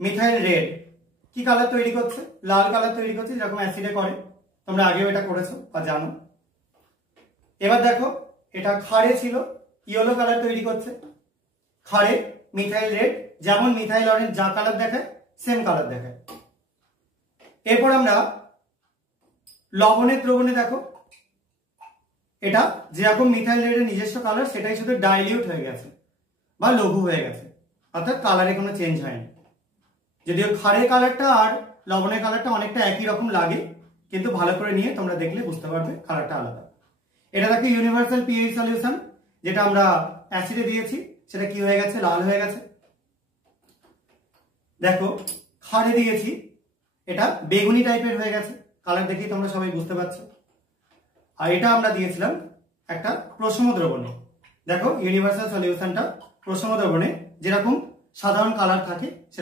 Methyl red কি colour তৈরি করছে? লাল কালার তৈরি করছে, যেরকম অ্যাসিডে করে। তোমরা আগেও এটা করেছো বা জানো। এবার দেখো, এটা ক্ষারে ছিল, ইয়েলো কালার তৈরি করছে। ক্ষারে মিথাইল রেড, যেমন মিথাইল অরেঞ্জ যা কালার দেখায় সেম কালার দেখায়। এরপর আমরা লবণের দ্রবণে দেখো, এটা যেরকম মিথাইল রেডের নিজস্ব কালার সেটাই শুধু ডাইলিউট হয়ে গেছে বা লঘু হয়ে গেছে, অর্থাৎ কালারে কোনো চেঞ্জ হয়নি। যদিও ক্ষারের কালারটা আর লবণের কালারটা অনেকটা একই রকম লাগে, কিন্তু ভালো করে নিয়ে তোমরা দেখলে বুঝতে পারবে কালারটা আলাদা। এটা দেখো ইউনিভার্সাল পিএইচ সলিউশন, যেটা আমরা অ্যাসিডে দিয়েছি সেটা কি হয়ে গেছে? লাল হয়ে গেছে। দেখো ক্ষারে দিয়েছি, এটা বেগুনি টাইপের হয়ে গেছে, কালার দেখেই তোমরা সবাই বুঝতে পারছো। আর এটা আমরা দিয়েছিলাম একটা প্রশম দ্রবণে। দেখো ইউনিভার্সাল সলিউশনটা প্রশম দ্রবণে যেরকম সাধারণ কালার থাকে